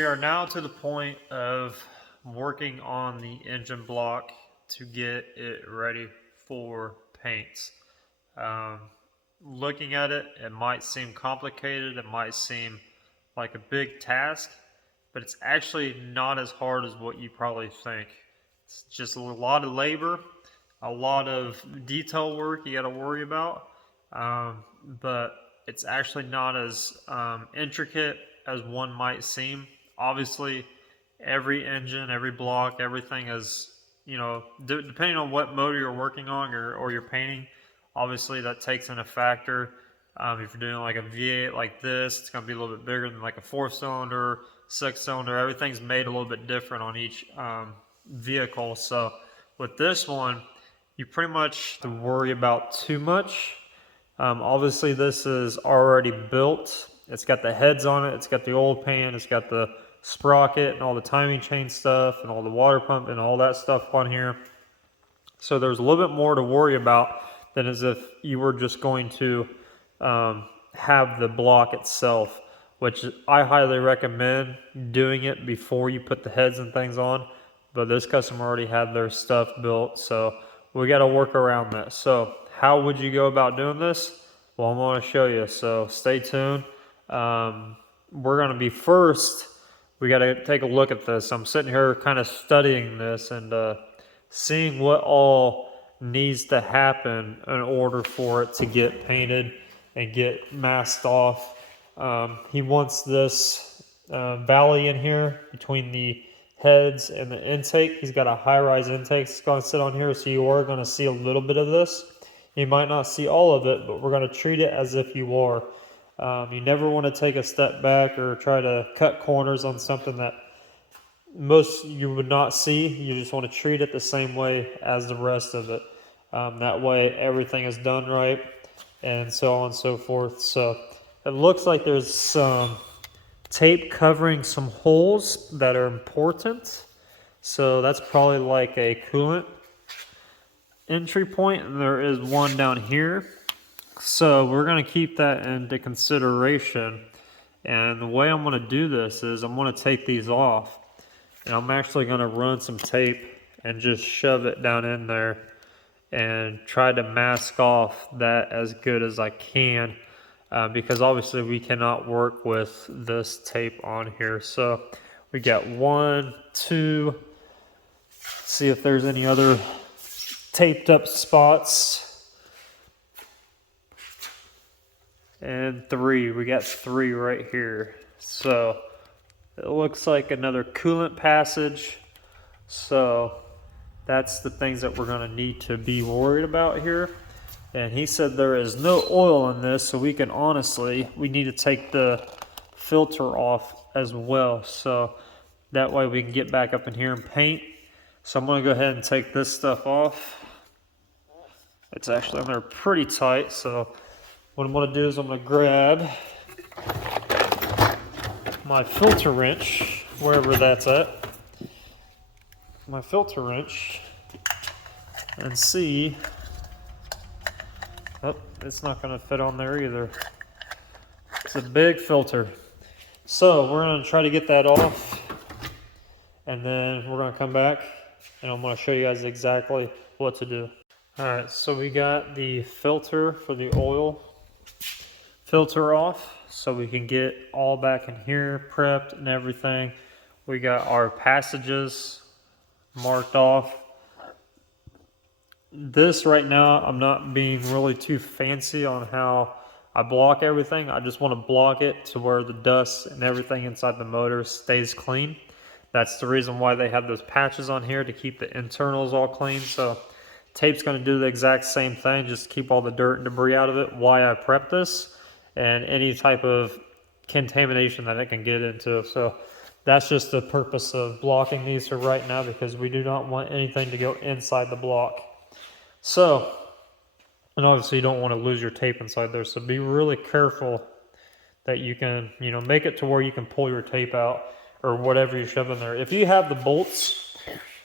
We are now to the point of working on the engine block to get it ready for paint. Um, Looking at it, it might seem complicated, it might seem like a big task, but it's actually not as hard as what you probably think. It's just a lot of labor, a lot of detail work you got to worry about, but it's actually not as intricate as one might seem. Obviously, every engine, every block, everything is, depending on what motor you're working on or you're painting, obviously that takes in a factor. If you're doing like a V8 like this, it's going to be a little bit bigger than like a 4-cylinder, 6-cylinder. Everything's made a little bit different on each vehicle. So with this one, you pretty much have to worry about too much. Obviously, this is already built. It's got the heads on it. It's got the oil pan. It's got the sprocket and all the timing chain stuff and all the water pump and all that stuff on here. So there's a little bit more to worry about than as if you were just going to have the block itself, which I highly recommend doing it before you put the heads and things on. But this customer already had their stuff built, so we got to work around that. So how would you go about doing this? Well, I'm going to show you, so stay tuned. We're going to be first, we got to take a look at this. I'm sitting here kind of studying this and seeing what all needs to happen in order for it to get painted and get masked off. He wants this valley in here between the heads and the intake. He's got a high-rise intake that's going to sit on here, so you are going to see a little bit of this. You might not see all of it, but we're going to treat it as if you are. You never want to take a step back or try to cut corners on something that most you would not see. You just want to treat it the same way as the rest of it. That way everything is done right and so on and so forth. So it looks like there's some tape covering some holes that are important. So that's probably like a coolant entry point, and there is one down here. So we're going to keep that into consideration. And the way I'm going to do this is I'm going to take these off. And I'm actually going to run some tape and just shove it down in there and try to mask off that as good as I can, because obviously we cannot work with this tape on here. So we got 1, 2, see if there's any other taped up spots, and 3. We got 3 right here. So it looks like another coolant passage. So that's the things that we're going to need to be worried about here. And he said there is no oil in this, so we need to take the filter off as well. So that way we can get back up in here and paint. So I'm going to go ahead and take this stuff off. It's actually on there pretty tight. So what I'm going to do is I'm going to grab my filter wrench, wherever that's at. My filter wrench, and see. Oh, it's not going to fit on there either. It's a big filter. So we're going to try to get that off, and then we're going to come back and I'm going to show you guys exactly what to do. Alright, so we got the filter for the oil filter off, so we can get all back in here prepped and everything. We got our passages marked off. This right now, I'm not being really too fancy on how I block everything. I just want to block it to where the dust and everything inside the motor stays clean. That's the reason why they have those patches on here, to keep the internals all clean. So tape's going to do the exact same thing, just keep all the dirt and debris out of it. Why I prep this, and any type of contamination that it can get into. So that's just the purpose of blocking these for right now, because we do not want anything to go inside the block. So, and obviously you don't want to lose your tape inside there, so be really careful that you can, make it to where you can pull your tape out or whatever you shove in there. If you have the bolts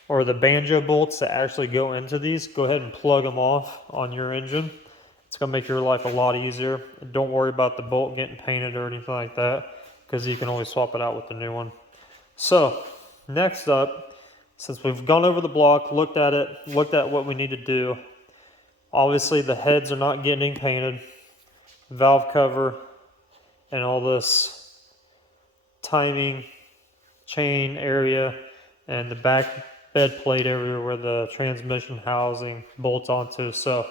or the banjo bolts that actually go into these, go ahead and plug them off on your engine. It's going to make your life a lot easier. Don't worry about the bolt getting painted or anything like that, because you can always swap it out with the new one. So next up, since we've gone over the block, looked at it, looked at what we need to do, obviously the heads are not getting painted, valve cover, and all this timing chain area, and the back bed plate area where the transmission housing bolts onto. So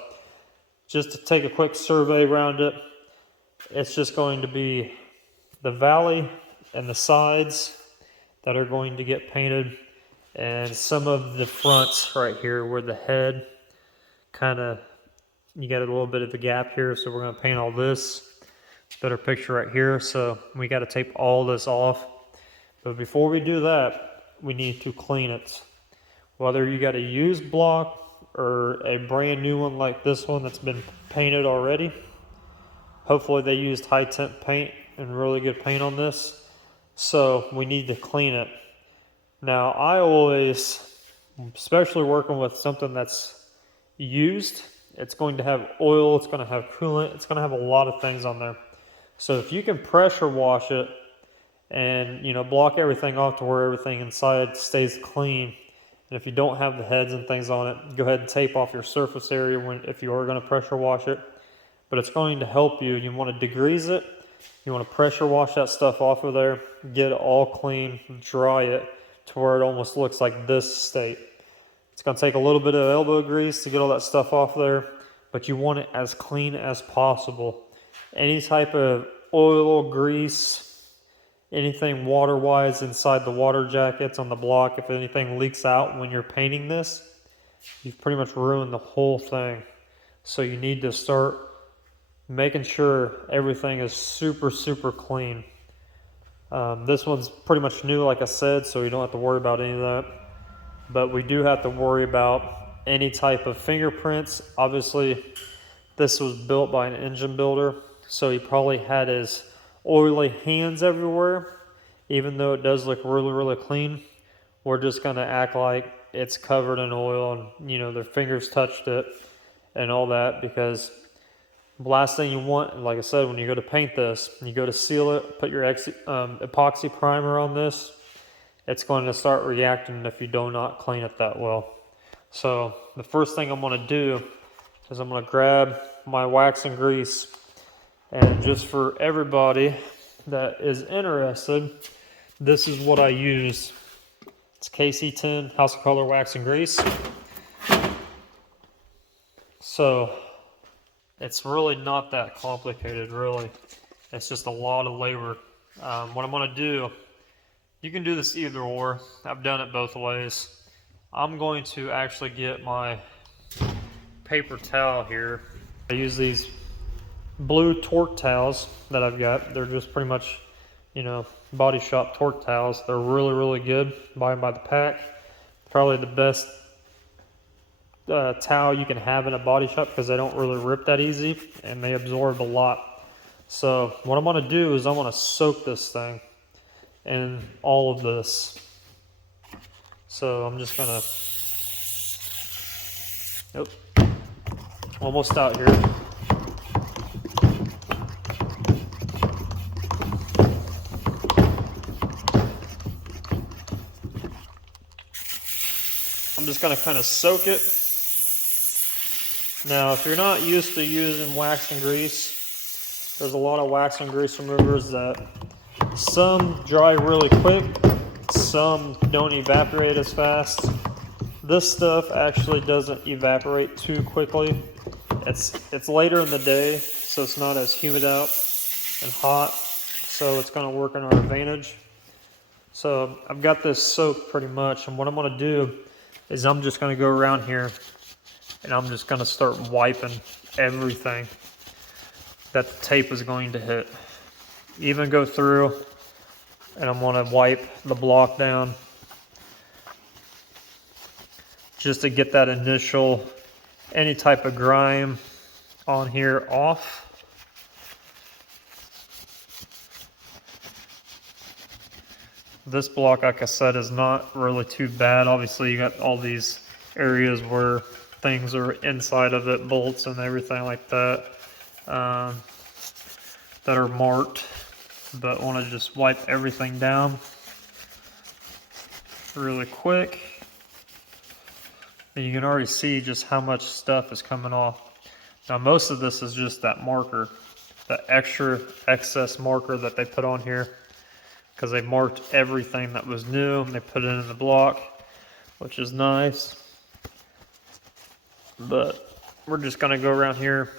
just to take a quick survey around it, it's just going to be the valley and the sides that are going to get painted, and some of the fronts right here where the head kind of, you got a little bit of a gap here, so we're going to paint all this. Better picture right here, so we got to tape all this off. But before we do that, we need to clean it. Whether you got a used block or a brand new one like this one that's been painted already. Hopefully they used high temp paint and really good paint on this. So we need to clean it. Now I always, especially working with something that's used, it's going to have oil, it's going to have coolant, it's going to have a lot of things on there. So if you can pressure wash it and, you know, block everything off to where everything inside stays clean, and if you don't have the heads and things on it, go ahead and tape off your surface area if you are going to pressure wash it. But it's going to help you. You want to degrease it, you want to pressure wash that stuff off of there, get it all clean, dry it to where it almost looks like this state. It's going to take a little bit of elbow grease to get all that stuff off there, but you want it as clean as possible. Any type of oil, grease, anything water-wise inside the water jackets on the block, if anything leaks out when you're painting this, you've pretty much ruined the whole thing. So you need to start making sure everything is super, super clean. This one's pretty much new, like I said, so you don't have to worry about any of that. But we do have to worry about any type of fingerprints. Obviously, this was built by an engine builder, so he probably had his oily hands everywhere. Even though it does look really, really clean, we're just going to act like it's covered in oil and, you know, their fingers touched it and all that, because the last thing you want, like I said, when you go to paint this, you go to seal it, put your epoxy primer on this, it's going to start reacting if you do not clean it that well. So the first thing I'm going to do is I'm going to grab my wax and grease, and just for everybody that is interested, this is what I use. It's KC10 House of Color Wax and Grease. So it's really not that complicated, really. It's just a lot of labor. What I'm going to do, you can do this either or. I've done it both ways. I'm going to actually get my paper towel here. I use these blue torque towels that I've got. They're just pretty much, you know, body shop torque towels. They're really, really good. Buy them by the pack. Probably the best towel you can have in a body shop because they don't really rip that easy and they absorb a lot. So what I'm going to do is I'm going to soak this thing in all of this. So I'm just going to, almost out here. I'm just going to kind of soak it. Now, if you're not used to using wax and grease, there's a lot of wax and grease removers that some dry really quick, some don't evaporate as fast. This stuff actually doesn't evaporate too quickly. It's later in the day, so it's not as humid out and hot, so it's going to work in our advantage. So I've got this soaked pretty much, and what I'm going to do is I'm just going to go around here and I'm just going to start wiping everything that the tape is going to hit. Even go through and I'm going to wipe the block down just to get that initial, any type of grime on here off. This block, like I said, is not really too bad. Obviously, you got all these areas where things are inside of it, bolts and everything like that, that are marked. But I want to just wipe everything down. really quick. And you can already see just how much stuff is coming off. Now most of this is just that marker, the extra excess marker that they put on here, because they marked everything that was new and they put it in the block, which is nice. But we're just gonna go around here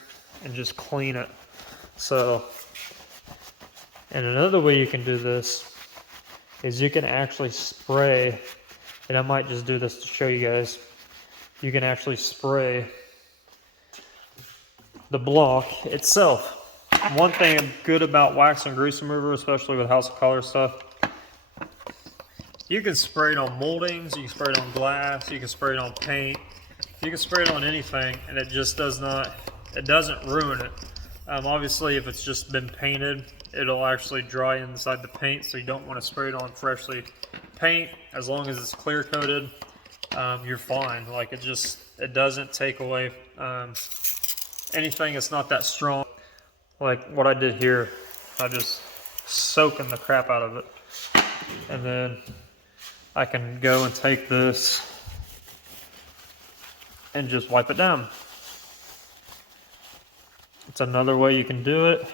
and just clean it. So, and another way you can do this is you can actually spray, and I might just do this to show you guys. You can actually spray the block itself. One thing good about wax and grease remover, especially with House of Color stuff, you can spray it on moldings, you can spray it on glass, you can spray it on paint, you can spray it on anything, and it just doesn't ruin it. Obviously, if it's just been painted, it'll actually dry inside the paint, so you don't want to spray it on freshly paint. As long as it's clear coated, you're fine. Like it doesn't take away anything that's not that strong. Like what I did here, I just soaking the crap out of it. And then I can go and take this and just wipe it down. It's another way you can do it.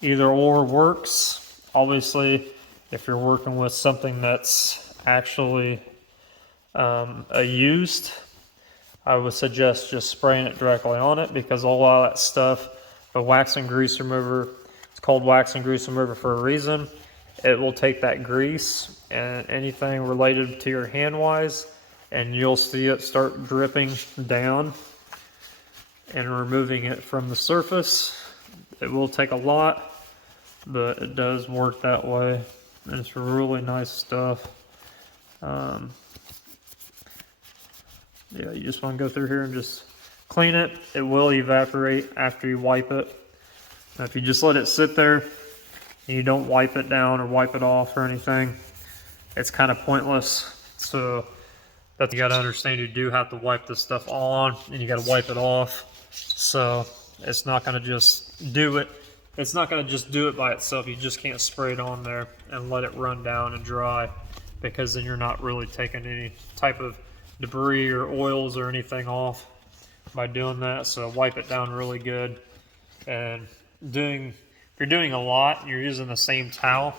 Either or works. Obviously, if you're working with something that's actually used, I would suggest just spraying it directly on it, because a lot of that stuff, the wax and grease remover, it's called wax and grease remover for a reason. It will take that grease and anything related to your hand wise, and you'll see it start dripping down and removing it from the surface. It will take a lot, but it does work that way, and it's really nice stuff. Yeah, you just want to go through here and just clean it. It will evaporate after you wipe it. Now, if you just let it sit there and you don't wipe it down or wipe it off or anything, it's kind of pointless. So that you got to understand, you do have to wipe this stuff on and you got to wipe it off. So it's not going to just do it. It's not going to just do it by itself. You just can't spray it on there and let it run down and dry, because then you're not really taking any type of debris or oils or anything off by doing that. So wipe it down really good. And if you're doing a lot and you're using the same towel,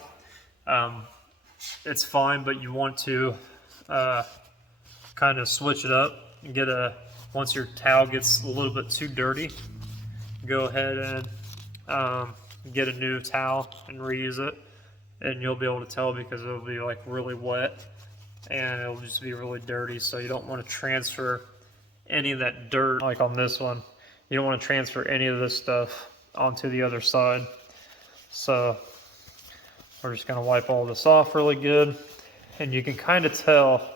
it's fine, but you want to kind of switch it up and once your towel gets a little bit too dirty, go ahead and get a new towel and reuse it, and you'll be able to tell, because it'll be like really wet and it'll just be really dirty. So you don't want to transfer any of that dirt, like on this one. You don't want to transfer any of this stuff onto the other side. So we're just going to wipe all this off really good, and you can kind of tell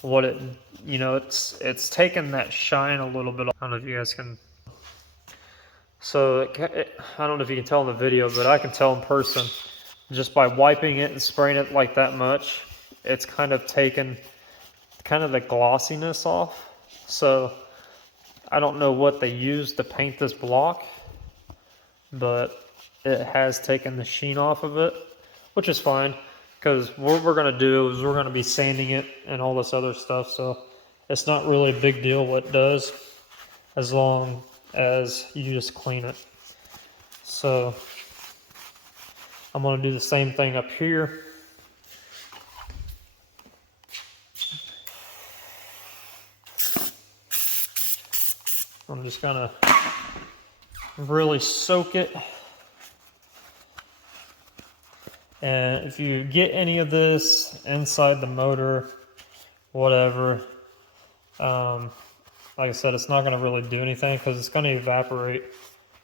what it's taken that shine a little bit. I don't know if you guys can. So I don't know if you can tell in the video, but I can tell in person just by wiping it and spraying it like that much. It's kind of taken kind of the glossiness off. So I don't know what they used to paint this block, but it has taken the sheen off of it, which is fine, because what we're going to do is we're going to be sanding it and all this other stuff. So it's not really a big deal what it does, as long as you just clean it. So I'm going to do the same thing up here. I'm just going to really soak it. And if you get any of this inside the motor, whatever, like I said, it's not going to really do anything, because it's going to evaporate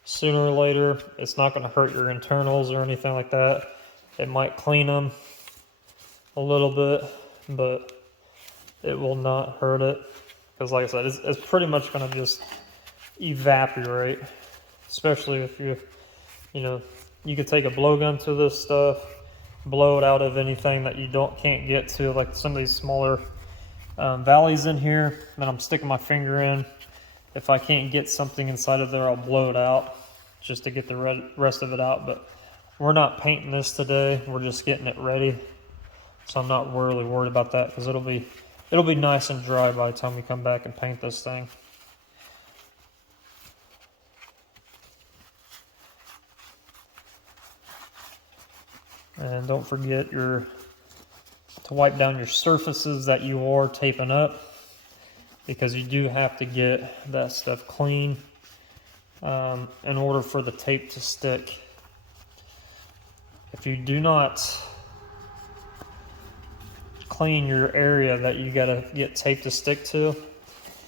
sooner or later. It's not going to hurt your internals or anything like that. It might clean them a little bit, but it will not hurt it, because like I said, it's pretty much going to just evaporate. Especially if you could take a blowgun to this stuff, blow it out of anything that you can't get to, like some of these smaller valleys in here that I'm sticking my finger in. If I can't get something inside of there, I'll blow it out just to get the rest of it out. But we're not painting this today, we're just getting it ready. So I'm not really worried about that because it'll be nice and dry by the time we come back and paint this thing. And don't forget to wipe down your surfaces that you are taping up, because you do have to get that stuff clean in order for the tape to stick. If you do not clean your area that you gotta get tape to stick to,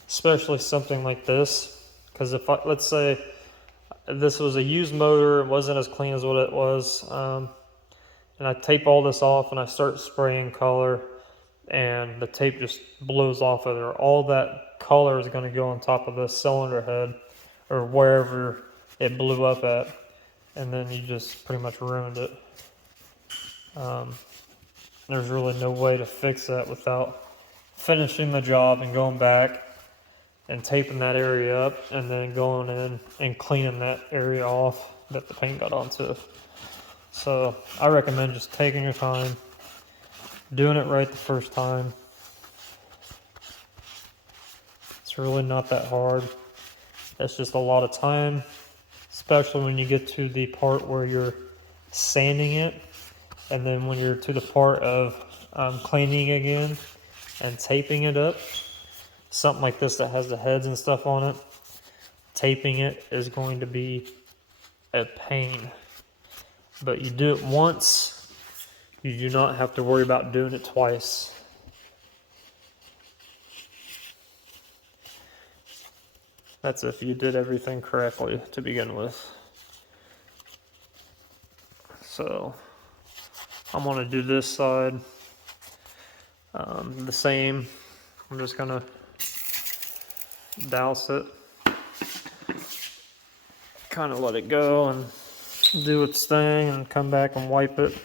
especially something like this, because let's say this was a used motor, it wasn't as clean as what it was, and I tape all this off and I start spraying color, and the tape just blows off of there. All that color is going to go on top of the cylinder head or wherever it blew up at, and then you just pretty much ruined it. There's really no way to fix that without finishing the job and going back and taping that area up and then going in and cleaning that area off that the paint got onto. So I recommend just taking your time, doing it right the first time. It's really not that hard. It's just a lot of time, especially when you get to the part where you're sanding it, and then when you're to the part of cleaning again and taping it up. Something like this that has the heads and stuff on it, taping it is going to be a pain. But you do it once, you do not have to worry about doing it twice. That's if you did everything correctly to begin with. So I'm going to do this side the same. I'm just going to douse it, kind of let it go and do its thing, and come back and wipe it.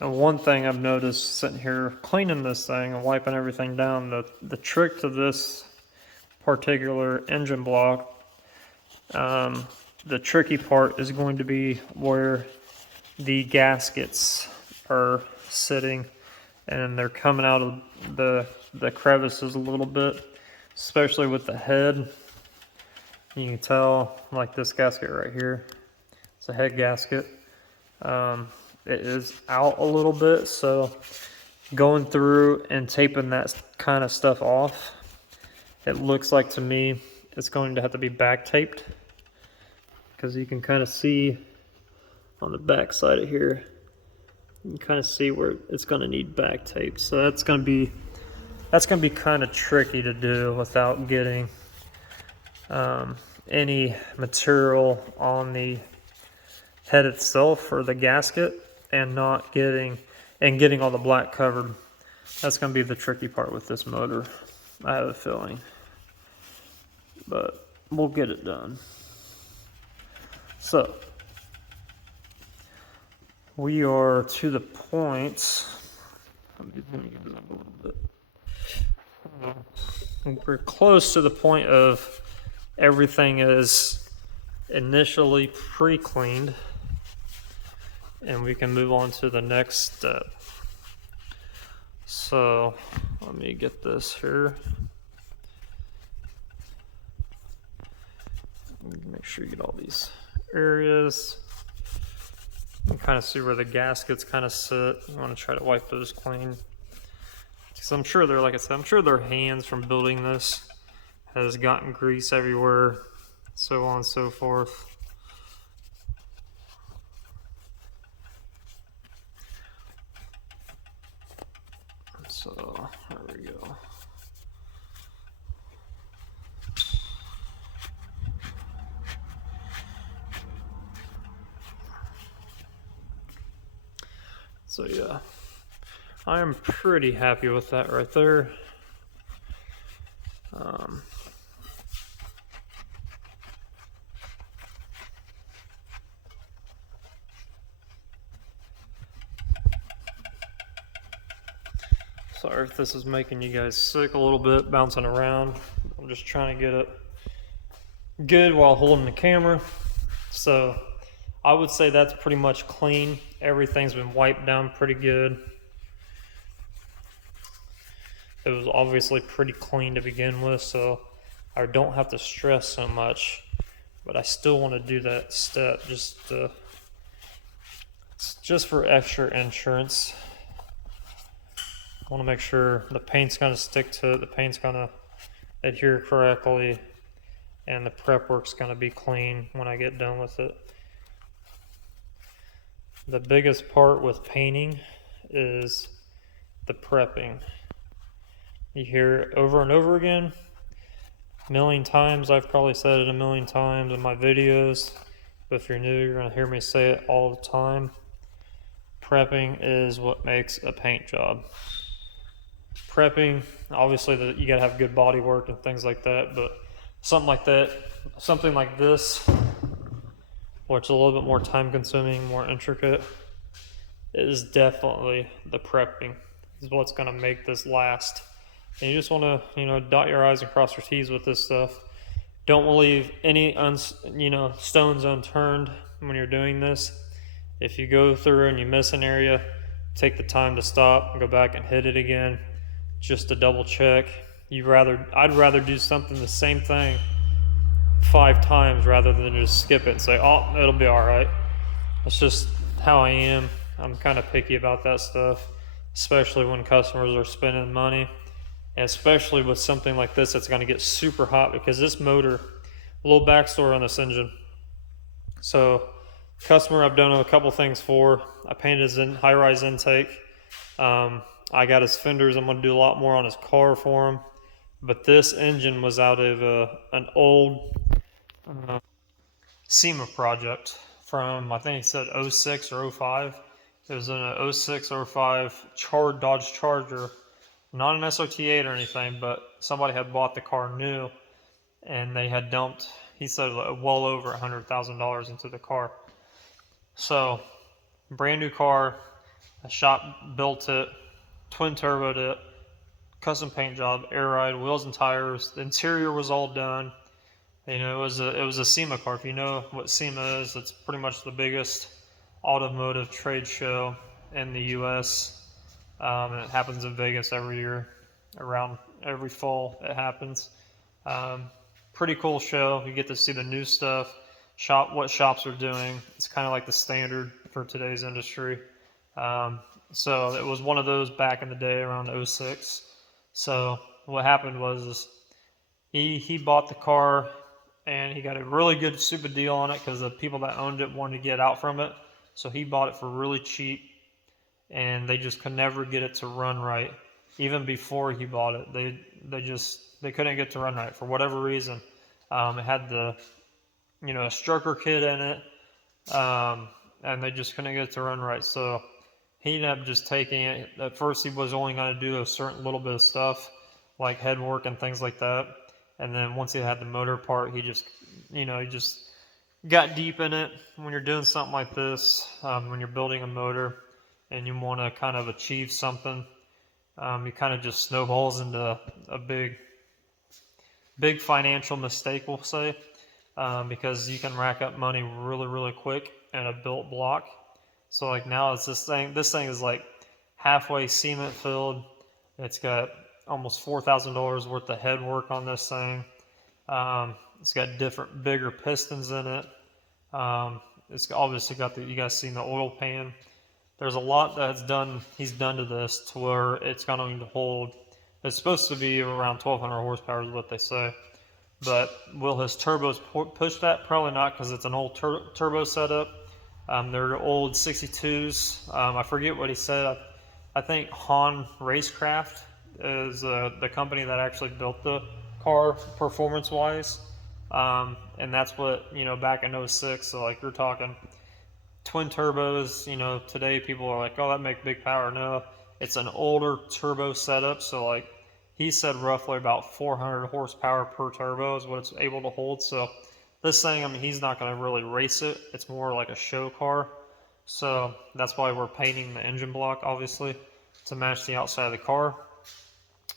And one thing I've noticed sitting here cleaning this thing and wiping everything down, the trick to this particular engine block, the tricky part is going to be where the gaskets are sitting, and they're coming out of the crevices a little bit, especially with the head. You can tell, like this gasket right here, it's a head gasket. It is out a little bit, so going through and taping that kind of stuff off, it looks like to me it's going to have to be back taped, because you can kind of see on the back side of here, you can kind of see where it's going to need back taped. So that's going to be kind of tricky to do without getting any material on the head itself or the gasket, and not getting all the black covered. That's going to be the tricky part with this motor, I have a feeling, but we'll get it done. So we are to the point, let me get it up a little bit. We're close to the point of everything is initially pre-cleaned, and we can move on to the next step. So let me get this here. Make sure you get all these areas. You can kind of see where the gaskets kind of sit. You want to try to wipe those clean, because I'm sure they're, like I said, I'm sure their hands from building this has gotten grease everywhere, so on and so forth. So there we go. So yeah, I am pretty happy with that right there. Sorry if this is making you guys sick a little bit, bouncing around. I'm just trying to get it good while holding the camera. So I would say that's pretty much clean. Everything's been wiped down pretty good. It was obviously pretty clean to begin with, so I don't have to stress so much, but I still want to do that step just for extra insurance. I want to make sure the paint's going to stick to it, the paint's going to adhere correctly, and the prep work's going to be clean when I get done with it. The biggest part with painting is the prepping. You hear it over and over again, a million times. I've probably said it a million times in my videos, but if you're new, you're going to hear me say it all the time. Prepping is what makes a paint job. Prepping, obviously you got to have good body work and things like that, but something like this, where it's a little bit more time consuming, more intricate, is definitely the prepping. Is what's going to make this last. And you just want to, dot your I's and cross your T's with this stuff. Don't leave any stones unturned when you're doing this. If you go through and you miss an area, take the time to stop and go back and hit it again, just to double check. I'd rather do the same thing 5 times rather than just skip it and say, oh, it'll be all right. That's just how I am. I'm kind of picky about that stuff, especially when customers are spending money, and especially with something like this that's going to get super hot, because this motor, a little backstory on this engine. So customer I've done a couple things for. I painted his high-rise intake. I got his fenders. I'm going to do a lot more on his car for him. But this engine was out of an old SEMA project from, I think he said 06 or 05. It was in a 06 or 05 Dodge Charger, not an SRT8 or anything, but somebody had bought the car new, and they had dumped, he said, well over $100,000 into the car. So, brand new car, a shop built it, twin turboed it, custom paint job, air ride, wheels and tires. The interior was all done. It was a SEMA car. If you know what SEMA is, it's pretty much the biggest automotive trade show in the U.S. And it happens in Vegas every year, around every fall it happens. Pretty cool show. You get to see the new stuff, what shops are doing. It's kind of like the standard for today's industry. So it was one of those back in the day around 06. So what happened was he bought the car, and he got a really good stupid deal on it because the people that owned it wanted to get out from it. So he bought it for really cheap, and they just could never get it to run right. Even before he bought it, they couldn't get to run right for whatever reason. It had a stroker kit in it, and they just couldn't get it to run right. So he ended up just taking it. At first, he was only going to do a certain little bit of stuff, like head work and things like that. And then once he had the motor part, he just got deep in it. When you're doing something like this, when you're building a motor and you want to kind of achieve something, it kind of just snowballs into a big financial mistake, we'll say, because you can rack up money really, really quick in a built block. So like now it's this thing is like halfway cement filled. It's got almost $4,000 worth of head work on this thing. It's got different bigger pistons in it. It's obviously got you guys seen the oil pan. There's a lot he's done to this to where it's going to hold. It's supposed to be around 1,200 horsepower is what they say. But will his turbos push that? Probably not, because it's an old turbo setup. They're old 62s. I forget what he said. I think Han Racecraft is the company that actually built the car performance-wise. And that's what, back in 06, so like you're talking twin turbos, today people are like, oh, that make big power. No, it's an older turbo setup, so like he said roughly about 400 horsepower per turbo is what it's able to hold. So this thing, he's not going to really race it. It's more like a show car. So that's why we're painting the engine block, obviously, to match the outside of the car.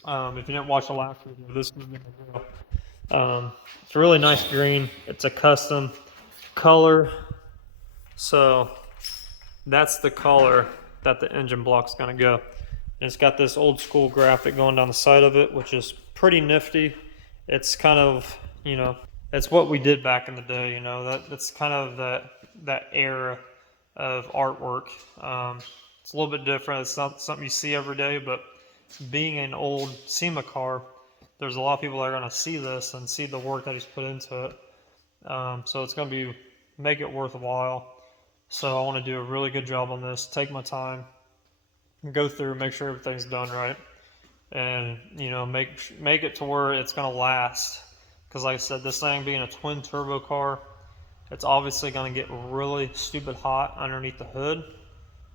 If you didn't watch the last video, this is the video. It's a really nice green. It's a custom color. So that's the color that the engine block's gonna go. And it's got this old school graphic going down the side of it, which is pretty nifty. It's kind of, you know, it's what we did back in the day, you know, that's kind of that era of artwork. It's a little bit different. It's not something you see every day, but being an old SEMA car, there's a lot of people that are going to see this and see the work that he's put into it. So it's going to make it worthwhile. So I want to do a really good job on this, take my time, go through, make sure everything's done right, and you know, make it to where it's going to last. Because like I said, this thing being a twin turbo car, it's obviously going to get really stupid hot underneath the hood.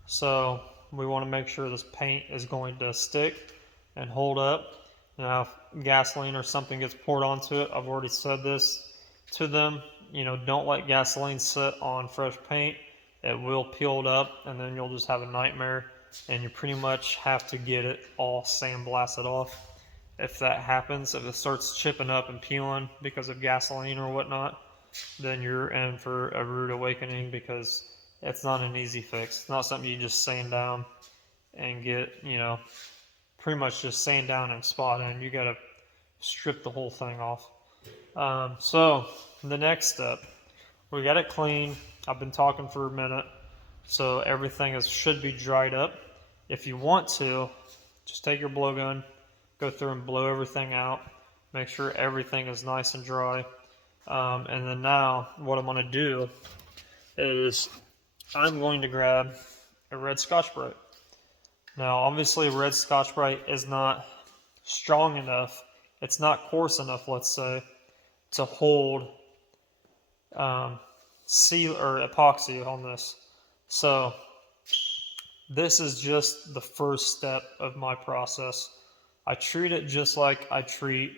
So we want to make sure this paint is going to stick and hold up. Now if gasoline or something gets poured onto it, I've already said this to them, you know, don't let gasoline sit on fresh paint. It will peel it up and then you'll just have a nightmare, and you pretty much have to get it all sandblasted off. If that happens, if it starts chipping up and peeling because of gasoline or whatnot, then you're in for a rude awakening, because it's not an easy fix. It's not something you just sand down and get, you know, pretty much just sand down and spot in. You got to strip the whole thing off. So the next step, we got it clean. I've been talking for a minute, so everything should be dried up. If you want to, just take your blowgun, go through and blow everything out. Make sure everything is nice and dry. And then now what I'm going to do is I'm going to grab a red Scotch-Brite. Now obviously red Scotch-Brite is not strong enough, it's not coarse enough, let's say, to hold seal or epoxy on this. So this is just the first step of my process. I treat it just like I treat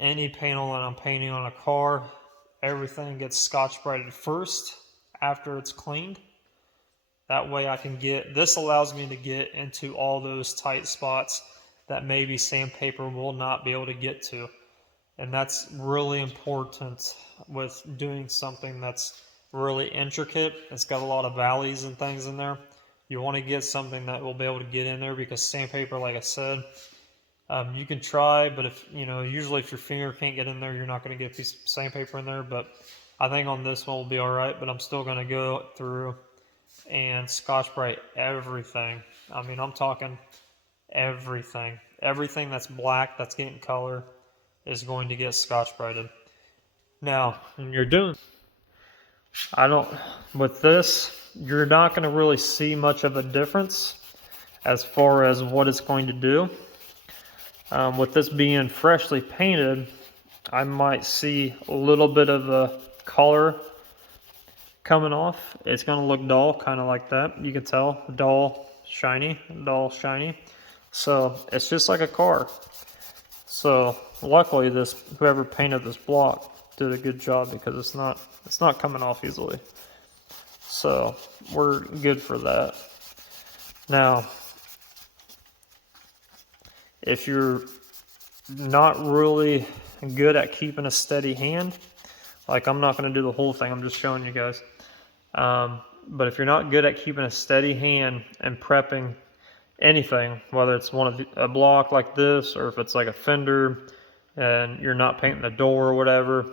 any panel that I'm painting on a car. Everything gets Scotch-Brited first after it's cleaned. That way I can this allows me to get into all those tight spots that maybe sandpaper will not be able to get to. And that's really important with doing something that's really intricate. It's got a lot of valleys and things in there. You want to get something that will be able to get in there, because sandpaper, like I said, you can try, but if you know, usually if your finger can't get in there, you're not going to get a piece of sandpaper in there. But I think on this one will be all right. But I'm still going to go through and Scotch-Brite everything. I mean, I'm talking everything. Everything that's black, that's getting color, is going to get Scotch-Brited. Now, when you're doing, with this, you're not going to really see much of a difference as far as what it's going to do. With this being freshly painted, I might see a little bit of the color coming off. It's going to look dull, kind of like that. You can tell, dull, shiny. So it's just like a car. So luckily, whoever painted this block did a good job, because it's not coming off easily. So we're good for that. Now, if you're not really good at keeping a steady hand, like I'm not going to do the whole thing, I'm just showing you guys. But if you're not good at keeping a steady hand and prepping anything, whether it's a block like this, or if it's like a fender and you're not painting the door or whatever,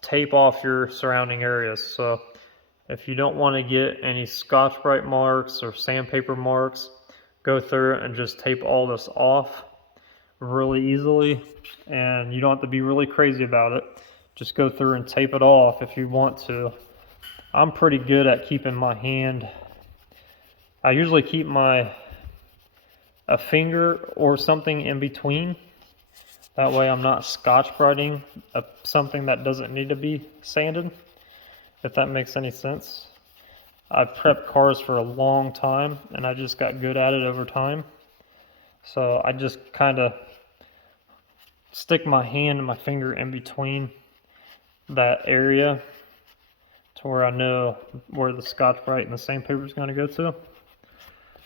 tape off your surrounding areas. So if you don't want to get any Scotch-Brite marks or sandpaper marks, go through and just tape all this off really easily, and you don't have to be really crazy about it. Just go through and tape it off if you want to. I'm pretty good at keeping my hand. I usually keep a finger or something in between. That way I'm not Scotch-Briting something that doesn't need to be sanded, if that makes any sense. I've prepped cars for a long time, and I just got good at it over time. So I just kind of stick my hand and my finger in between that area to where I know where the Scotch-Brite and the sandpaper is going to go to.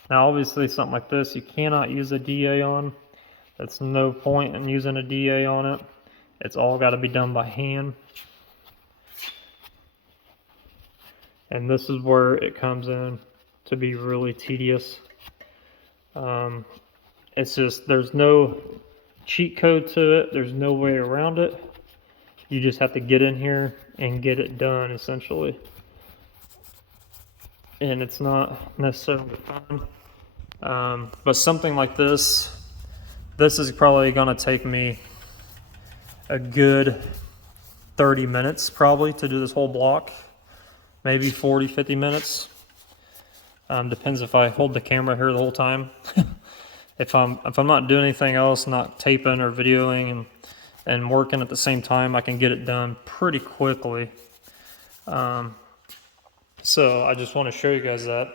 Now obviously something like this you cannot use a DA on. It's no point in using a DA on it. It's all got to be done by hand. And this is where it comes in to be really tedious. It's just, there's no cheat code to it. There's no way around it. You just have to get in here and get it done, essentially. And it's not necessarily fun. But something like this is probably going to take me a good 30 minutes probably to do this whole block. Maybe 40, 50 minutes. Depends if I hold the camera here the whole time. If I'm not doing anything else, not taping or videoing and working at the same time, I can get it done pretty quickly. So I just want to show you guys that.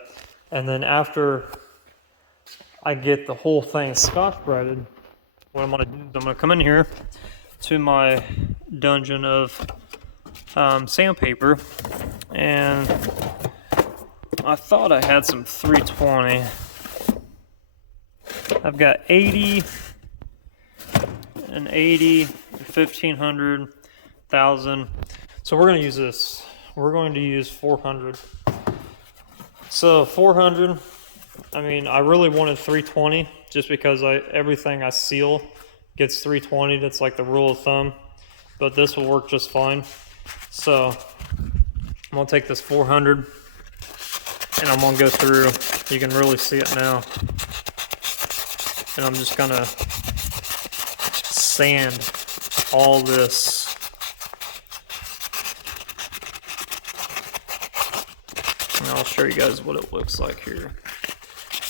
And then after I get the whole thing Scotch-Brighted, what I'm going to do is I'm going to come in here to my dungeon of sandpaper, and I thought I had some 320. I've got 80 and 80, 1500, 1000. So we're going to use this. We're going to use 400. So 400, I mean, I really wanted 320 just because everything I seal gets 320. That's like the rule of thumb, but this will work just fine. So I'm going to take this 400 and I'm going to go through. You can really see it now. And I'm just going to sand all this. And I'll show you guys what it looks like here.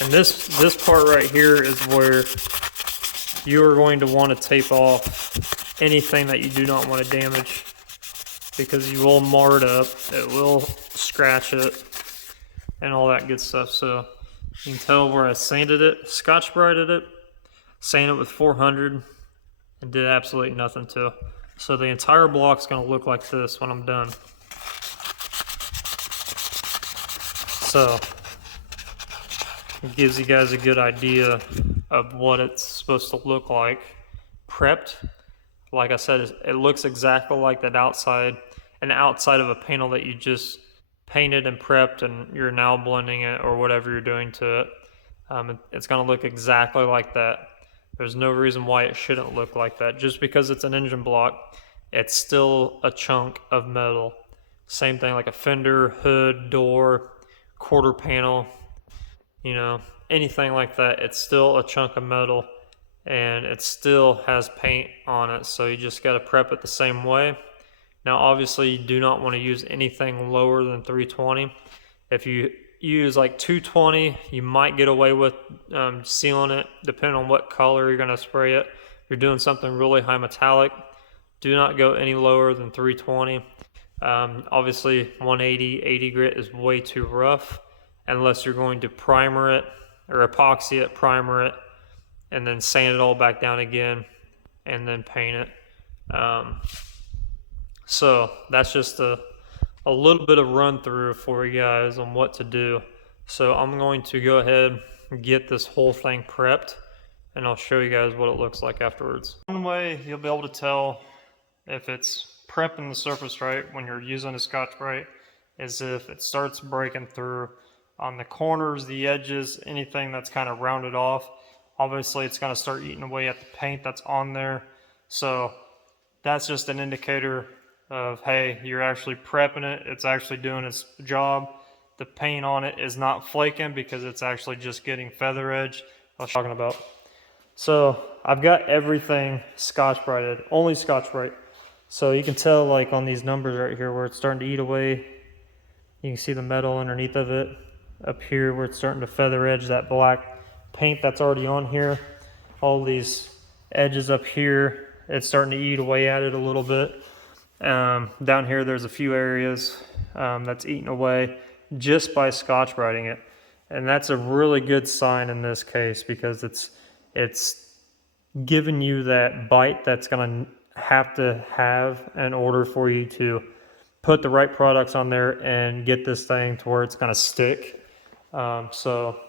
And this part right here is where you are going to want to tape off anything that you do not want to damage, because you will mar it up, it will scratch it, and all that good stuff. So you can tell where I sanded it, Scotch-Brighted it, sanded it with 400, and did absolutely nothing to it. So the entire block's going to look like this when I'm done. So it gives you guys a good idea of what it's supposed to look like prepped. Like I said, it looks exactly like that outside, an outside of a panel that you just painted and prepped and you're now blending it or whatever you're doing to it. It's going to look exactly like that. There's no reason why it shouldn't look like that. Just because it's an engine block, it's still a chunk of metal. Same thing like a fender, hood, door, quarter panel, you know, anything like that. It's still a chunk of metal and it still has paint on it. So you just got to prep it the same way. Now, obviously, you do not want to use anything lower than 320. If you use like 220, you might get away with sealing it, depending on what color you're going to spray it. If you're doing something really high metallic, do not go any lower than 320. Obviously, 180, 80 grit is way too rough, unless you're going to primer it or epoxy it, primer it, and then sand it all back down again, and then paint it. So that's just a little bit of run through for you guys on what to do. So I'm going to go ahead and get this whole thing prepped, and I'll show you guys what it looks like afterwards. One way you'll be able to tell if it's prepping the surface right when you're using a Scotch-Brite is if it starts breaking through on the corners, the edges, anything that's kind of rounded off. Obviously, it's going to start eating away at the paint that's on there. So that's just an indicator of, hey, you're actually prepping it. It's actually doing its job. The paint on it is not flaking because it's actually just getting feather edge. I was talking about. So I've got everything Scotch-Brighted, only Scotch-Brite. So you can tell like on these numbers right here where it's starting to eat away. You can see the metal underneath of it. Up here where it's starting to feather edge that black paint that's already on here. All these edges up here, it's starting to eat away at it a little bit. Down here there's a few areas that's eaten away just by Scotch-Brighting it. And that's a really good sign in this case because it's giving you that bite that's going to have in order for you to put the right products on there and get this thing to where it's going to stick. So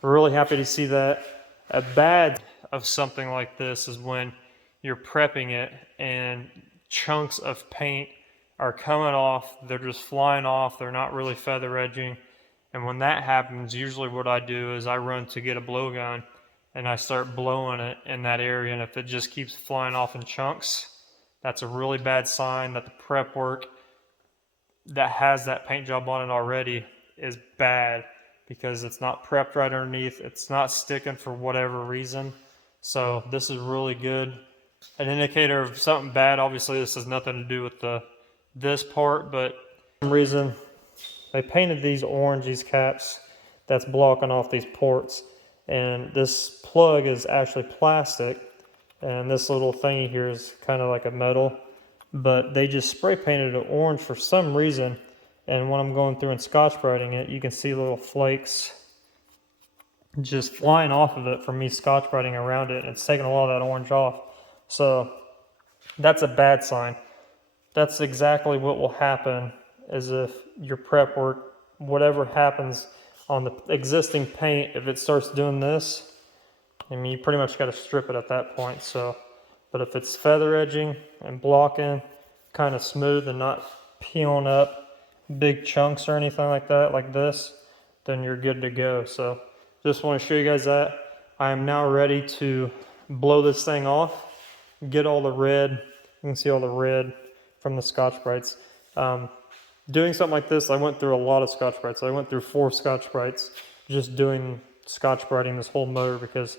we're really happy to see that. A bad of something like this is when you're prepping it and chunks of paint are coming off, they're just flying off, they're not really feather edging. And when that happens, usually what I do is I run to get a blowgun and I start blowing it in that area. And if it just keeps flying off in chunks, that's a really bad sign that the prep work that has that paint job on it already is bad, because it's not prepped right underneath, it's not sticking for whatever reason. So this is really good, an indicator of something bad. Obviously this has nothing to do with this part, but for some reason they painted these orange, these caps that's blocking off these ports, and this plug is actually plastic, and this little thingy here is kind of like a metal, but they just spray painted it orange for some reason. And when I'm going through and scotch brightening it, you can see little flakes just flying off of it from me scotch brightening around it, and it's taking a lot of that orange off. So that's a bad sign. That's exactly what will happen, is if your prep work, whatever happens on the existing paint, if it starts doing this, I mean, you pretty much got to strip it at that point. So, but if it's feather edging and blocking, kind of smooth and not peeling up big chunks or anything like that, like this, then you're good to go. So just want to show you guys that. I am now ready to blow this thing off, get all the red. You can see all the red from the Scotch-Brites. Doing something like this, I went through a lot of Scotch-Brites. I went through 4 Scotch-Brites just doing Scotch-Briting this whole motor, because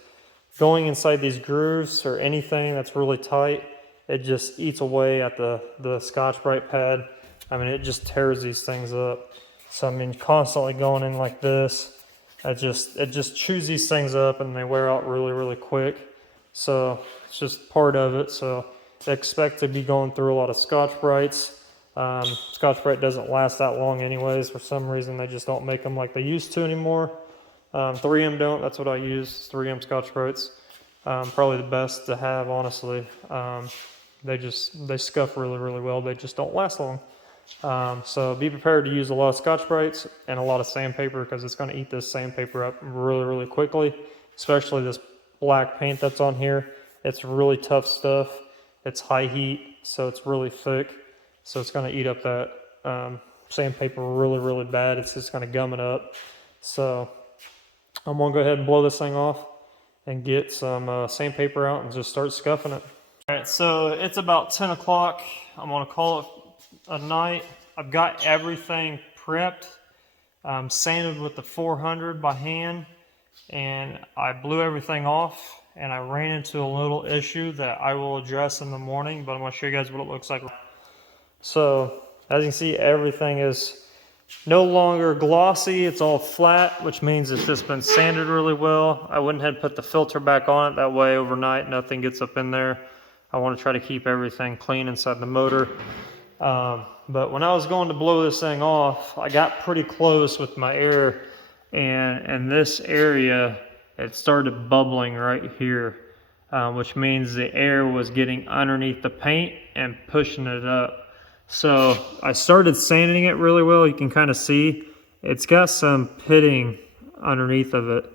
going inside these grooves or anything that's really tight, it just eats away at the Scotch-Brite pad. I mean, it just tears these things up. So I mean, constantly going in like this, it just chews these things up, and they wear out really, really quick. So it's just part of it. So expect to be going through a lot of Scotch-Brites. Scotch-Brite doesn't last that long anyways. For some reason, they just don't make them like they used to anymore. 3M don't. That's what I use, 3M Scotch-Brites. Probably the best to have, honestly. They scuff really, really well. They just don't last long. So be prepared to use a lot of Scotch-Brites and a lot of sandpaper, because it's going to eat this sandpaper up really, really quickly, especially this black paint that's on here. It's really tough stuff. It's high heat, so it's really thick. So it's going to eat up that sandpaper really, really bad. It's just going to gum it up. So I'm going to go ahead and blow this thing off and get some sandpaper out and just start scuffing it. All right, so it's about 10 o'clock. I'm going to call it a night. I've got everything prepped, sanded with the 400 by hand, and I blew everything off, and I ran into a little issue that I will address in the morning, but I'm going to show you guys what it looks like. So as you can see, everything is no longer glossy. It's all flat, which means it's just been sanded really well. I went ahead and put the filter back on it. That way overnight nothing gets up in there. I want to try to keep everything clean inside the motor. But when I was going to blow this thing off, I got pretty close with my air, and in this area it started bubbling right here, which means the air was getting underneath the paint and pushing it up. So I started sanding it really well. You can kind of see it's got some pitting underneath of it.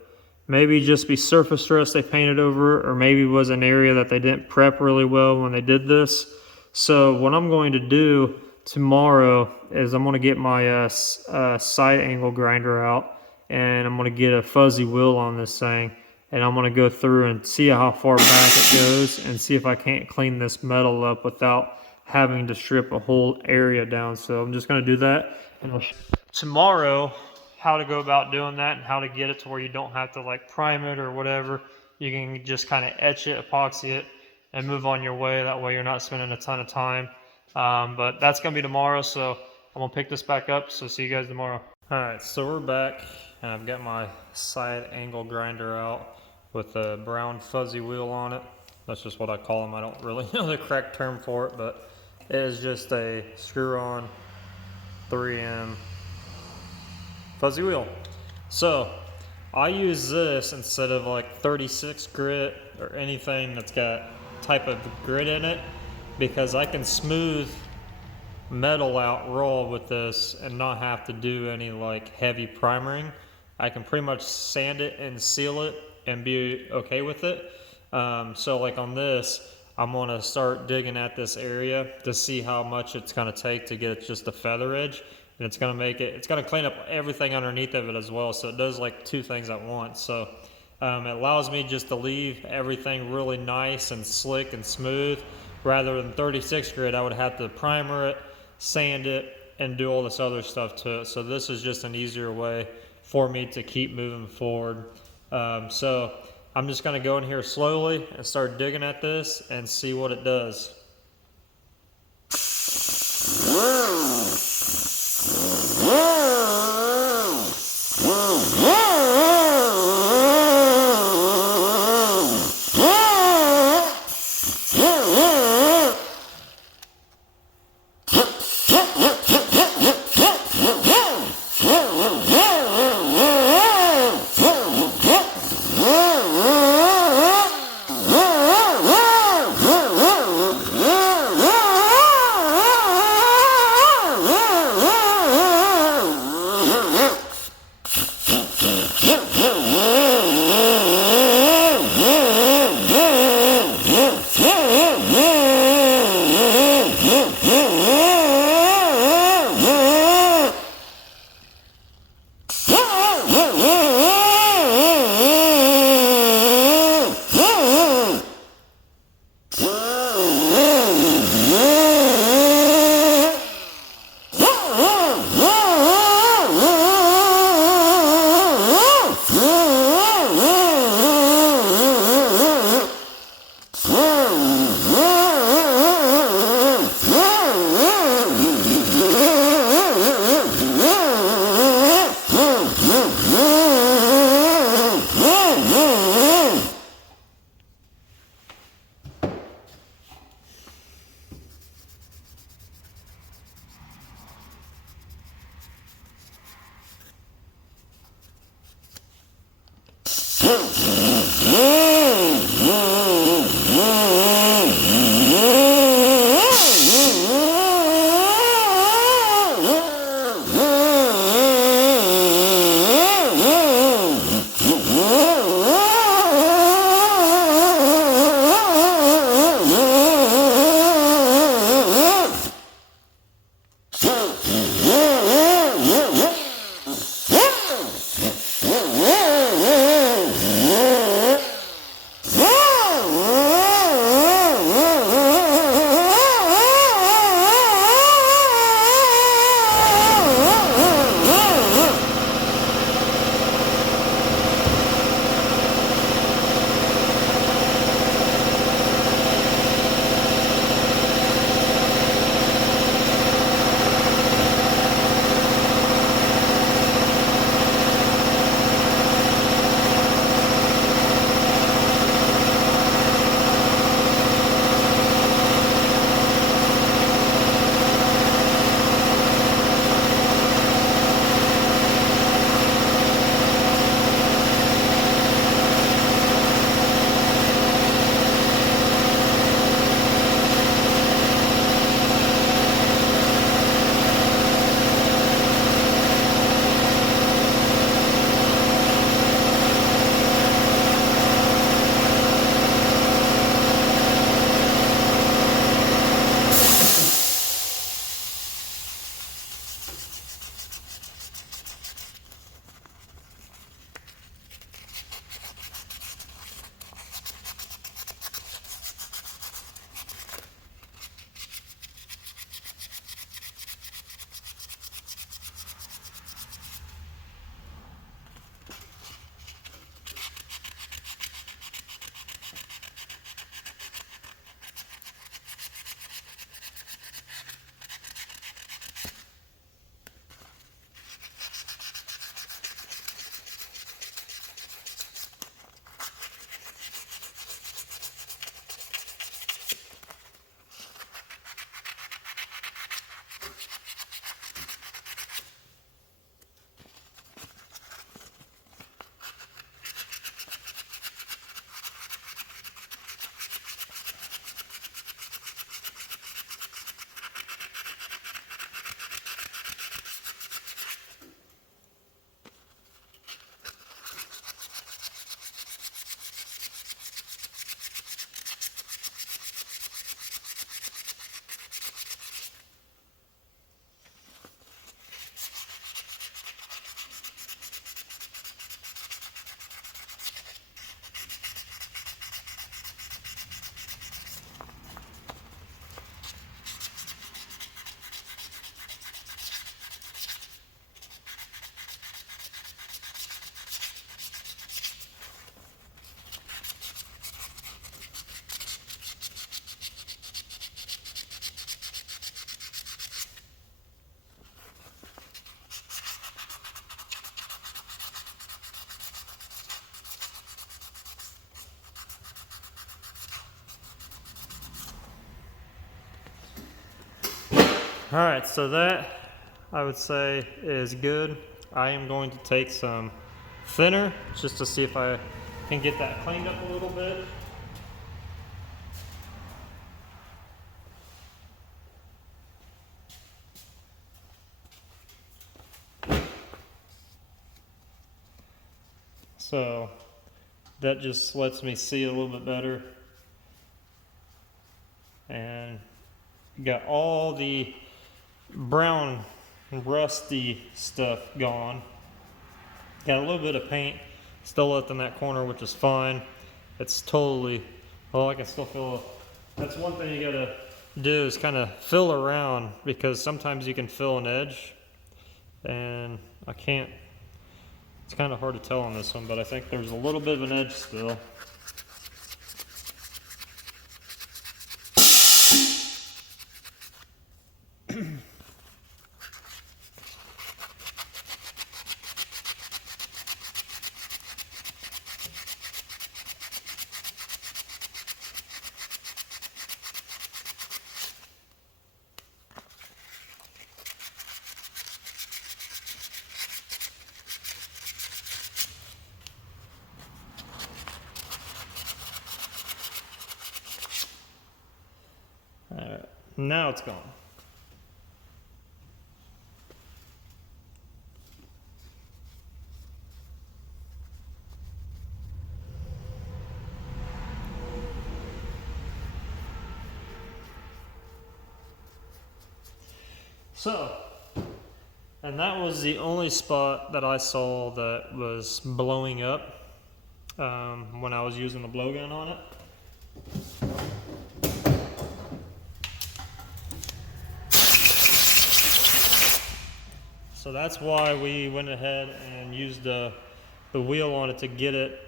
Maybe just be surface stress they painted over, or maybe it was an area that they didn't prep really well when they did this. So what I'm going to do tomorrow is I'm going to get my side angle grinder out, and I'm going to get a fuzzy wheel on this thing, and I'm going to go through and see how far back it goes and see if I can't clean this metal up without having to strip a whole area down. So I'm just going to do that, and I'll show you tomorrow how to go about doing that and how to get it to where you don't have to like prime it or whatever. You can just kind of etch it, epoxy it, and move on your way. That way you're not spending a ton of time. But that's going to be tomorrow, so I'm going to pick this back up. So see you guys tomorrow. All right, so we're back, and I've got my side angle grinder out with a brown fuzzy wheel on it. That's just what I call them. I don't really know the correct term for it, but it is just a screw-on 3M fuzzy wheel. So I use this instead of like 36 grit or anything that's got type of grit in it, because I can smooth metal out raw with this and not have to do any like heavy primering. I can pretty much sand it and seal it and be okay with it. So like on this, I'm going to start digging at this area to see how much it's going to take to get it just a feather edge. And it's going to make it, it's going to clean up everything underneath of it as well. So it does like two things at once. So it allows me just to leave everything really nice and slick and smooth. Rather than 36 grit, I would have to primer it, sand it, and do all this other stuff to it. So this is just an easier way for me to keep moving forward. So I'm just going to go in here slowly and start digging at this and see what it does. Alright, so that I would say is good. I am going to take some thinner just to see if I can get that cleaned up a little bit. So that just lets me see it a little bit better. And you got all the brown rusty stuff gone. Got a little bit of paint still left in that corner, which is fine. It's totally, well, I can still feel, that's one thing you gotta do is kind of fill around, because sometimes you can fill an edge and I can't, it's kind of hard to tell on this one, but I think there's a little bit of an edge still. Alright, now it's gone. So, and that was the only spot that I saw that was blowing up when I was using the blowgun on it. So that's why we went ahead and used the wheel on it to get it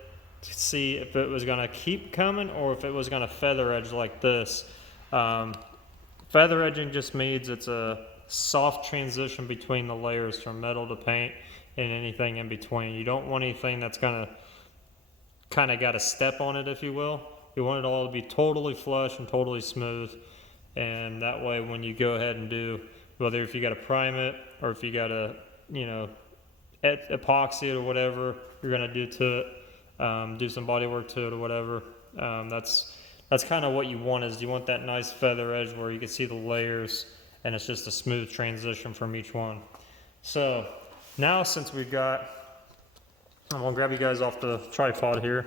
to see if it was going to keep coming or if it was going to feather edge like this. Feather edging just means it's a soft transition between the layers from metal to paint and anything in between. You don't want anything that's going to kind of got a step on it, if you will. You want it all to be totally flush and totally smooth, and that way when you go ahead and do, whether if you got to prime it or if you got to, you know, epoxy it or whatever you're going to do to it, do some body work to it or whatever, that's kind of what you want, is you want that nice feather edge where you can see the layers and it's just a smooth transition from each one. So now, since we've got, I'm gonna grab you guys off the tripod here.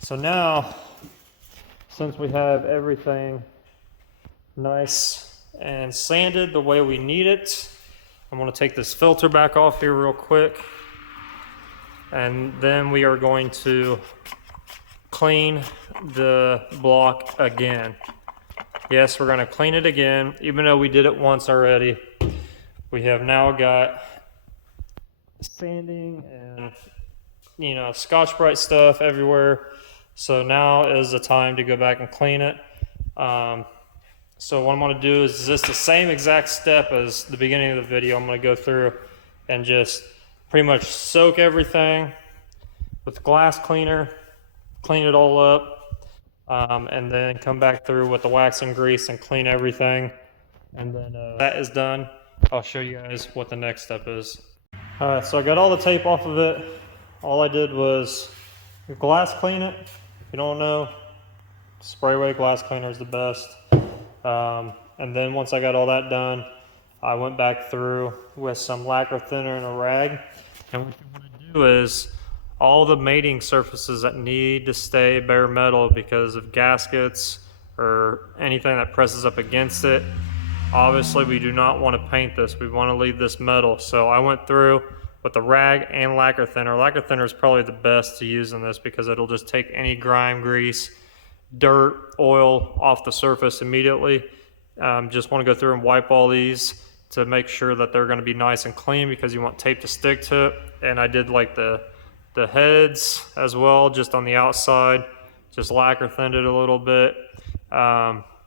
So now, since we have everything nice and sanded the way we need it, I'm gonna take this filter back off here real quick, and then we are going to clean the block again. Yes, we're gonna clean it again, even though we did it once already. We have now got sanding and, you know, Scotch-Brite stuff everywhere. So now is the time to go back and clean it. So what I'm going to do is just the same exact step as the beginning of the video. I'm going to go through and just pretty much soak everything with glass cleaner, clean it all up, and then come back through with the wax and grease and clean everything. And then that is done, I'll show you guys what the next step is. Alright, so I got all the tape off of it. All I did was glass clean it. If you don't know, spray weight glass cleaner is the best. And then once I got all that done, I went back through with some lacquer thinner and a rag. And what you want to do is all the mating surfaces that need to stay bare metal because of gaskets or anything that presses up against it. Obviously, we do not want to paint this. We want to leave this metal. So I went through with the rag and lacquer thinner. Lacquer thinner is probably the best to use in this because it'll just take any grime, grease, dirt, oil off the surface immediately. Just want to go through and wipe all these to make sure that they're going to be nice and clean because you want tape to stick to it. And I did like the heads as well, just on the outside, just lacquer thinned it a little bit.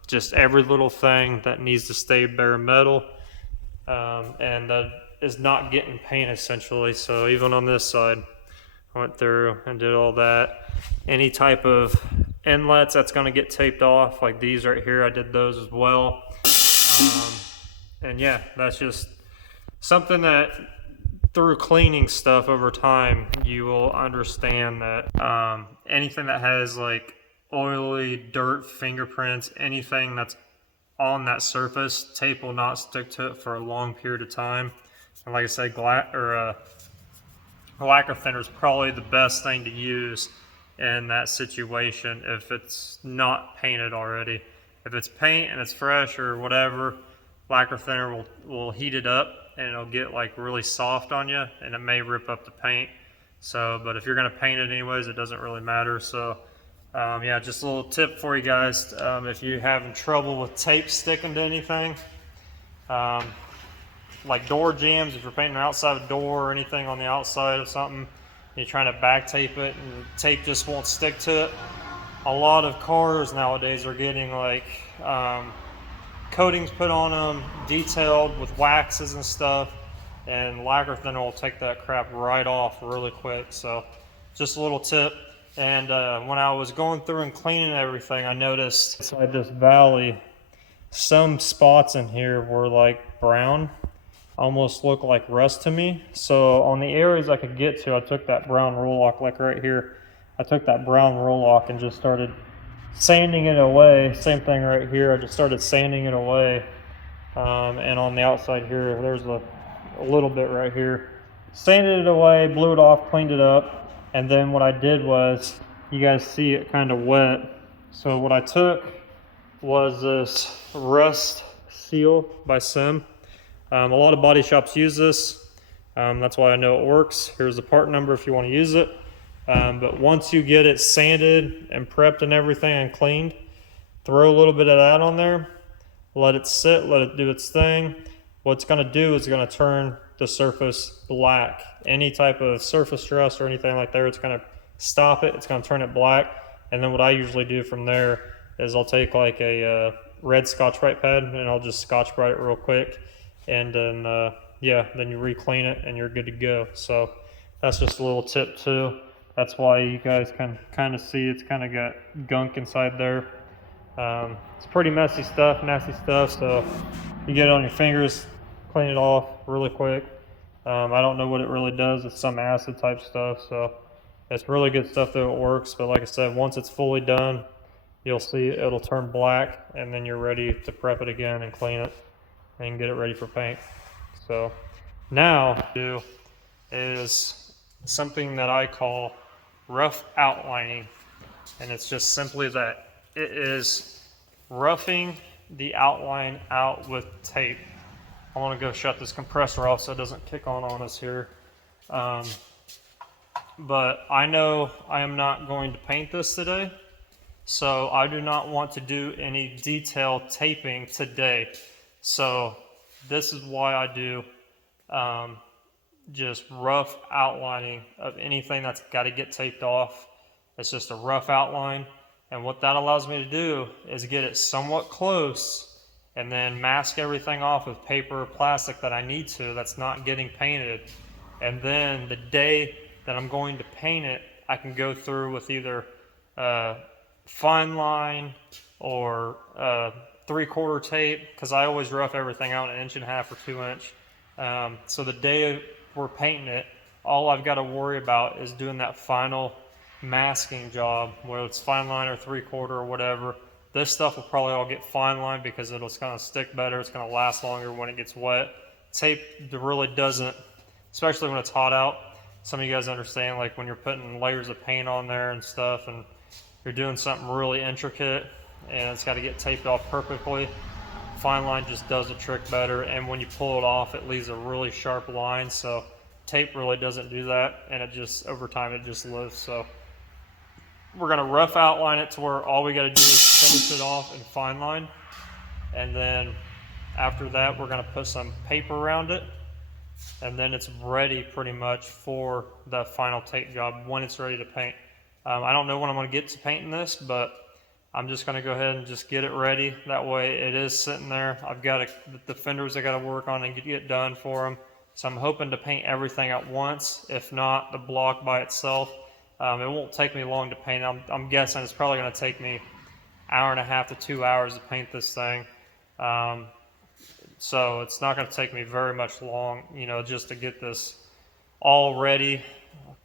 Just every little thing that needs to stay bare metal, and that is not getting paint essentially. So even on this side, I went through and did all that. Any type of inlets that's going to get taped off, like these right here, I did those as well. And yeah, that's just something that through cleaning stuff over time, you will understand that anything that has like oily, dirt, fingerprints, anything that's on that surface, tape will not stick to it for a long period of time. And like I said, lacquer thinner is probably the best thing to use in that situation if it's not painted already. If it's paint and it's fresh or whatever, lacquer thinner will heat it up and it'll get like really soft on you and it may rip up the paint. So, but if you're going to paint it anyways, it doesn't really matter. So, yeah, just a little tip for you guys. If you're having trouble with tape sticking to anything, um, like door jambs, if you're painting the outside of a door or anything on the outside of something, you're trying to back tape it and tape just won't stick to it. A lot of cars nowadays are getting like coatings put on them, detailed with waxes and stuff, and lacquer thinner will take that crap right off really quick. So just a little tip. And when I was going through and cleaning everything, I noticed inside this valley, some spots in here were like brown, almost look like rust to me. So on the areas I could get to, I took that brown Rolock, like right here, I took that brown Rolock and just started sanding it away. Same thing right here, I just started sanding it away. And on the outside here, there's a little bit right here. Sanded it away, blew it off, cleaned it up, and then what I did was, you guys see it kind of wet. So what I took was this Rust Seal by Sim. A lot of body shops use this. That's why I know it works. Here's the part number if you want to use it. But once you get it sanded and prepped and everything and cleaned, throw a little bit of that on there. Let it sit, let it do its thing. What it's going to do is going to turn the surface black. Any type of surface rust or anything like that, it's going to stop it. It's going to turn it black. And then what I usually do from there is I'll take like a red Scotch-Brite pad and I'll just Scotch-Brite it real quick. And then, yeah, then you re-clean it and you're good to go. So that's just a little tip too. That's why you guys can kind of see it's kind of got gunk inside there. It's pretty messy stuff, nasty stuff. So you get it on your fingers, clean it off really quick. I don't know what it really does. It's some acid type stuff. So it's really good stuff that it works. But like I said, once it's fully done, you'll see it'll turn black and then you're ready to prep it again and clean it and get it ready for paint. So now do is something that I call rough outlining, and it's just simply that it is roughing the outline out with tape. I want to go shut this compressor off so it doesn't kick on us here. But I know I am not going to paint this today, so I do not want to do any detailed taping today. So this is why I do just rough outlining of anything that's got to get taped off. It's just a rough outline. And what that allows me to do is get it somewhat close and then mask everything off with paper or plastic that I need to that's not getting painted. And then the day that I'm going to paint it, I can go through with either fine line or 3/4 tape, because I always rough everything out 1.5 inch or 2 inch. So the day we're painting it, all I've got to worry about is doing that final masking job, whether it's fine line or 3/4 or whatever. This stuff will probably all get fine line because it's going to stick better. It's going to last longer when it gets wet. Tape really doesn't, especially when it's hot out. Some of you guys understand, like when you're putting layers of paint on there and stuff and you're doing something really intricate and it's got to get taped off perfectly, fine line just does the trick better. And when you pull it off, it leaves a really sharp line. So tape really doesn't do that, and it just, over time, it just lives. So we're going to rough outline it to where all we got to do is finish it off in fine line. And then after that, we're going to put some paper around it. And then it's ready pretty much for the final tape job when it's ready to paint. I don't know when I'm going to get to painting this, but I'm just going to go ahead and just get it ready. That way it is sitting there. I've got the fenders I got to work on and get done for them. So I'm hoping to paint everything at once. If not, the block by itself. It won't take me long to paint. I'm guessing it's probably going to take me 1.5 to 2 hours to paint this thing. So it's not going to take me very much long, just to get this all ready,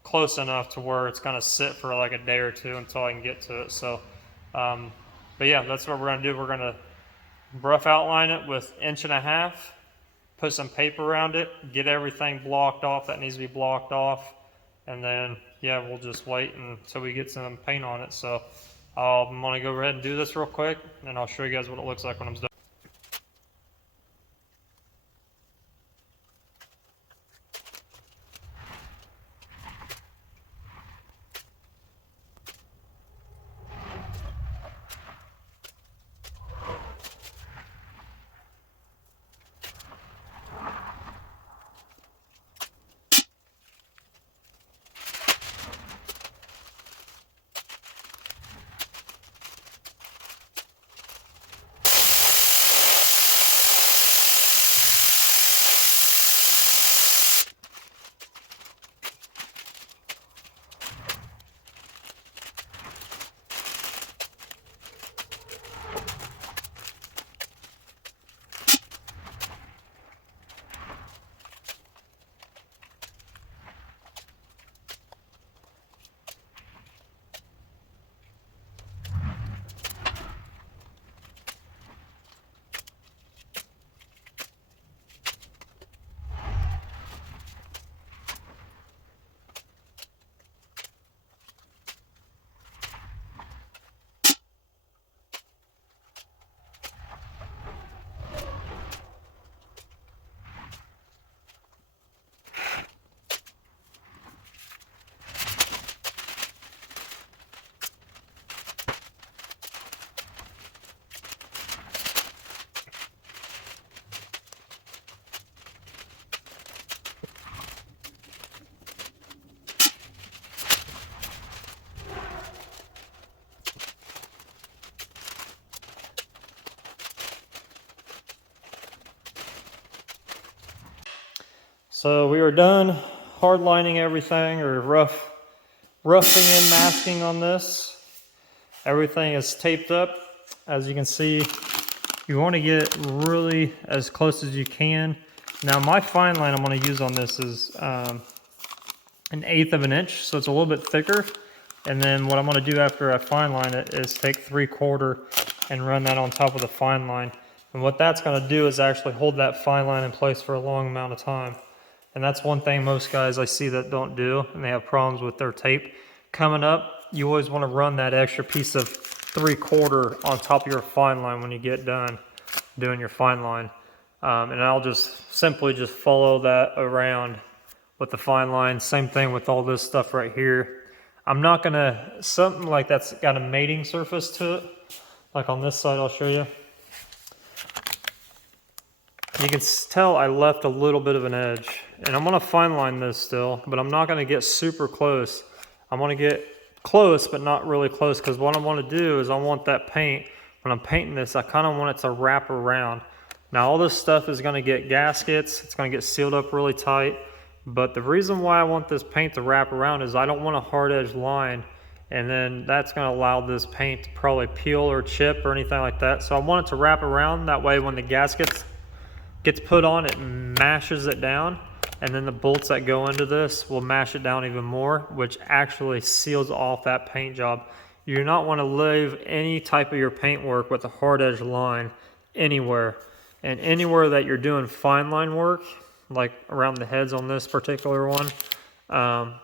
close enough to where it's going to sit for like a day or two until I can get to it. So, but yeah, that's what we're going to do. We're going to rough outline it with 1.5 inches, put some paper around it, get everything blocked off that needs to be blocked off, and then yeah, we'll just wait until we get some paint on it. So I'm going to go ahead and do this real quick, and I'll show you guys what it looks like when I'm done. So we are done hard lining everything, or roughing and masking on this. Everything is taped up. As you can see, you want to get really as close as you can. Now my fine line I'm going to use on this is 1/8 of an inch, so it's a little bit thicker. And then what I'm going to do after I fine line it is take 3/4 and run that on top of the fine line. And what that's going to do is actually hold that fine line in place for a long amount of time. And that's one thing most guys I see that don't do, and they have problems with their tape coming up. You always want to run that extra piece of 3/4 on top of your fine line when you get done doing your fine line. And I'll just simply just follow that around with the fine line. Same thing with all this stuff right here. I'm not gonna, something like that's got a mating surface to it. Like on this side, I'll show you. You can tell I left a little bit of an edge, and I'm gonna fine line this still, but I'm not gonna get super close. I'm gonna get close, but not really close, because what I wanna do is I want that paint, when I'm painting this, I kinda want it to wrap around. Now all this stuff is gonna get gaskets, it's gonna get sealed up really tight, but the reason why I want this paint to wrap around is I don't want a hard edge line, and then that's gonna allow this paint to probably peel or chip or anything like that. So I want it to wrap around, that way when the gaskets gets put on, it mashes it down, and then the bolts that go into this will mash it down even more, which actually seals off that paint job. You do not want to leave any type of your paint work with a hard edge line anywhere. And anywhere that you're doing fine line work, like around the heads on this particular one, what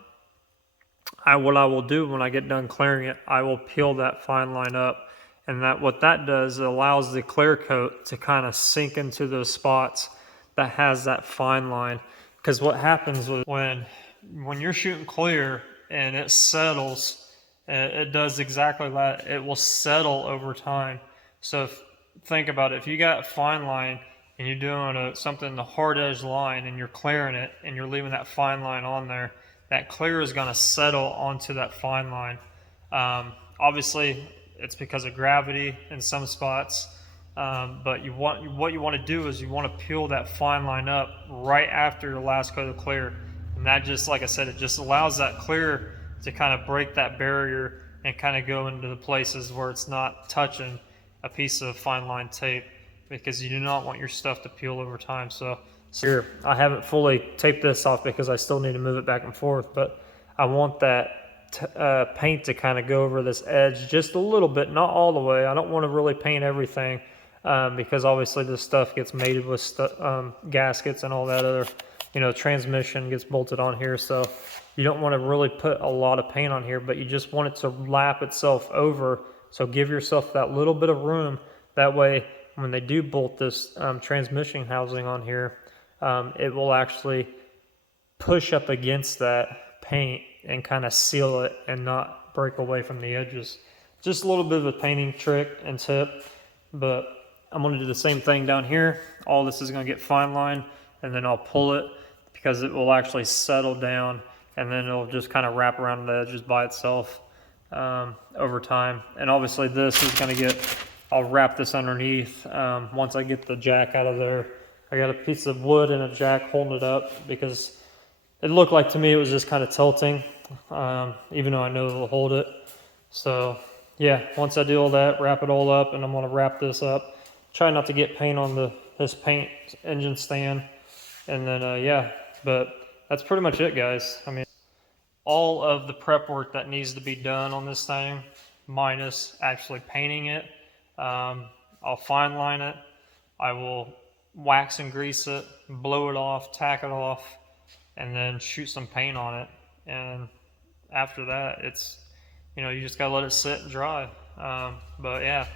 I will do when I get done clearing it, I will peel that fine line up. And what that does, it allows the clear coat to kind of sink into those spots that has that fine line. Because what happens when you're shooting clear and it settles, it does exactly that. It will settle over time. So think about it. If you got fine line and you're doing something, the hard edge line, and you're clearing it and you're leaving that fine line on there, that clear is going to settle onto that fine line. Obviously, it's because of gravity in some spots, but what you want to do is you want to peel that fine line up right after your last coat of clear, and that just, like I said, it just allows that clear to kind of break that barrier and kind of go into the places where it's not touching a piece of fine line tape. because you do not want your stuff to peel over time. So here, I haven't fully taped this off because I still need to move it back and forth, but I want that paint to kind of go over this edge just a little bit, not all the way. I don't want to really paint everything because obviously this stuff gets mated with gaskets and all that other, transmission gets bolted on here. So you don't want to really put a lot of paint on here, but you just want it to lap itself over. So give yourself that little bit of room. That way, when they do bolt this transmission housing on here, it will actually push up against that paint and kind of seal it and not break away from the edges. Just a little bit of a painting trick and tip, but I'm going to do the same thing down here. All this is going to get fine line, and then I'll pull it because it will actually settle down, and then it'll just kind of wrap around the edges by itself over time. And obviously this is going to get, I'll wrap this underneath once I get the jack out of there. I got a piece of wood and a jack holding it up because it looked like to me it was just kind of tilting, even though I know it'll hold it. So yeah, once I do all that, wrap it all up, and I'm going to wrap this up. Try not to get paint on this paint engine stand. And then yeah, but that's pretty much it, guys. I mean, all of the prep work that needs to be done on this thing, minus actually painting it. I'll fine line it. I will wax and grease it, blow it off, tack it off, and then shoot some paint on it. And after that, it's, you just gotta let it sit and dry. But yeah,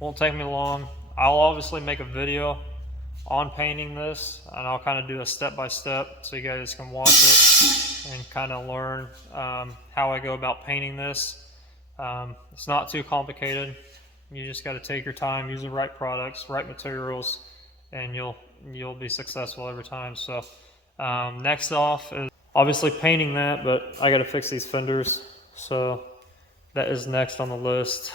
won't take me long. I'll obviously make a video on painting this, and I'll kind of do a step-by-step so you guys can watch it and kind of learn how I go about painting this. It's not too complicated. You just got to take your time, use the right products, right materials, and you'll be successful every time. So next off is obviously painting that, but I got to fix these fenders. So that is next on the list.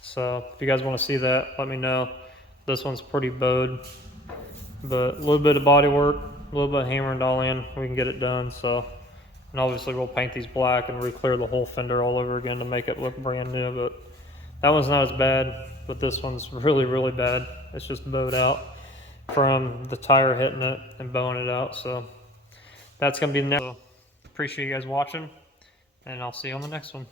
So if you guys want to see that, let me know. This one's pretty bowed, but a little bit of body work, a little bit of hammer and all in, we can get it done. So, and obviously we'll paint these black and re-clear the whole fender all over again to make it look brand new. But that one's not as bad, but this one's really, really bad. It's just bowed out from the tire hitting it and bowing it out. So that's going to be the next. So appreciate you guys watching, and I'll see you on the next one.